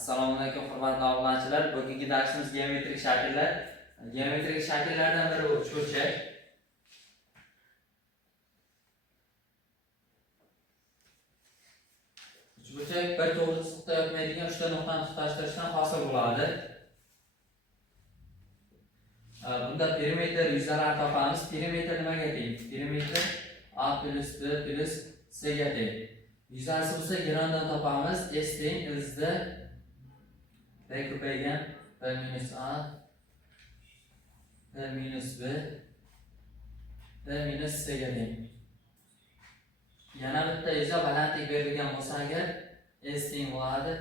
Assalomu alaykum hurmatli obunachilar. Bugungi darsimiz geometrik shakllar. Geometrik shakllardan biri uchburchak. Uchburchak bir to'g'ri chiziqda yotmaydigan 3 ta nuqtani tutashtirishdan hosil bo'ladi. Bunda perimetr yuzalar topamiz. Perimetr nimaga teng? Perimetr A plus B plus C ga teng. Yuzasi bo'lsa girondan topamiz. S teng izda B ko'paygan B minus A B minus B B minus C ga teng. Yana bitta yuza balandlik berilgan bo'lsa agar S teng bo'ladi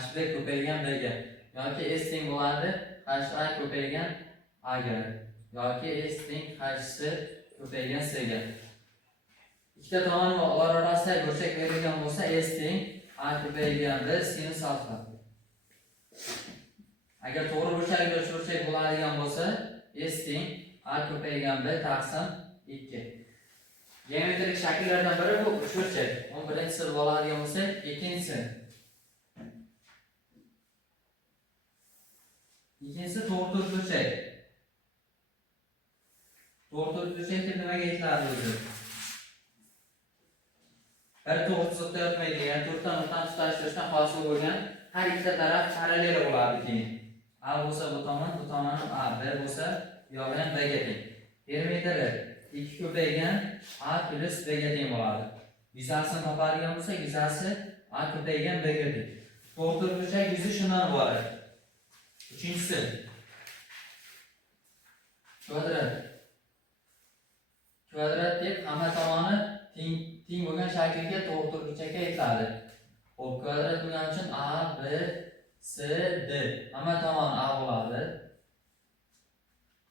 HB ko'paygan B ga yoki S teng bo'ladi HA ko'paygan A ga yoki S teng HC ko'paygan C ga. Ikkita tomon va ular orasida burchak berilgan bo'lsa S teng A ko'paygan B sinus alfa. Agar to'g'ri burchakli uchburchak bo'ladigan bo'lsa S teng A ko'paygan B taqsim 2. Geometrik shakllardan biri bu uchburchak. Uni birinchisi bo'ladigan bo'lsa, ikkinchisi to'rtta uchburchak. To'rtta uchburchak nimaga aytiladi o'zi? Bir to'g'ri chiziqda yotmaydigan, to'rtta nuqtani tutashtirishdan hosil bo'lgan har ikkita taraf parallel bo'ladi keyin. A bo'lsa bu tomon ham A, B bo'lsa bu yoq ham B ga teng. Perimetri 2 ko'paygan A plus B ga teng bo'ladi. Yuzasini topadigan bo'lsa, yuzasi A ko'paygan B ga teng. To'rtta uchburchak yuzi shundan iborat. Uchinchisi kvadrat. Kvadrat deb hamma tomoni teng bo'lgan shaklga to'rtta uchburchakka aytiladi. Xo'p, kvadrat bo'lgani uchun A, B, C, D hamma tomon A bo'ladi.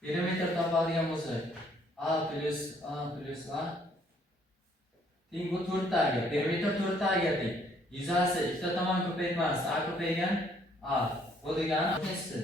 Perimetr topadigan bo'lsak, A plus A teng bu 4 taga. Perimetr 4 taga teng. Yuzasi ikkita tomon ko'paytmas, A ko'paygan A. Bu degani ikkinchisi.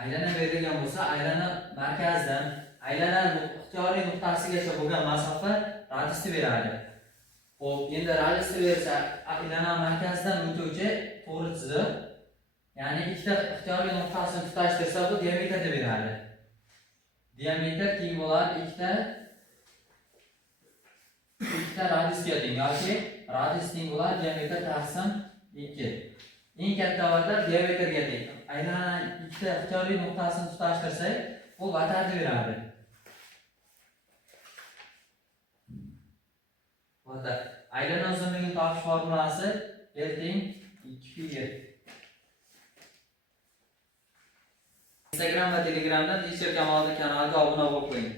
Aylana berilgan bo'lsa, aylana markazdan aylana ixtiyoriy nuqtasigacha bo'lgan masofa radiusni beradi. Xo'p, endi radiusni bersa, aylana markazidan o'tuvchi to'g'ri chiziq, ya'ni ikkita ixtiyoriy nuqtasini tutashtirsa, bu diametrni beradi. Diametr teng bo'ladi ikkita radiusga teng yoki radius teng bo'ladi diametr taqsim 2. Eng katta vatar diametrga teng. Aylana ikkita ixtiyoriy nuqtasini tutashtirsak, bu vatarni beradi. Vatar. Aylana uzunligini topish formulasi L teng 2pi. Instagram va Telegramdan Teacher Kamoliddin kanaliga obuna bo'lib qo'ying.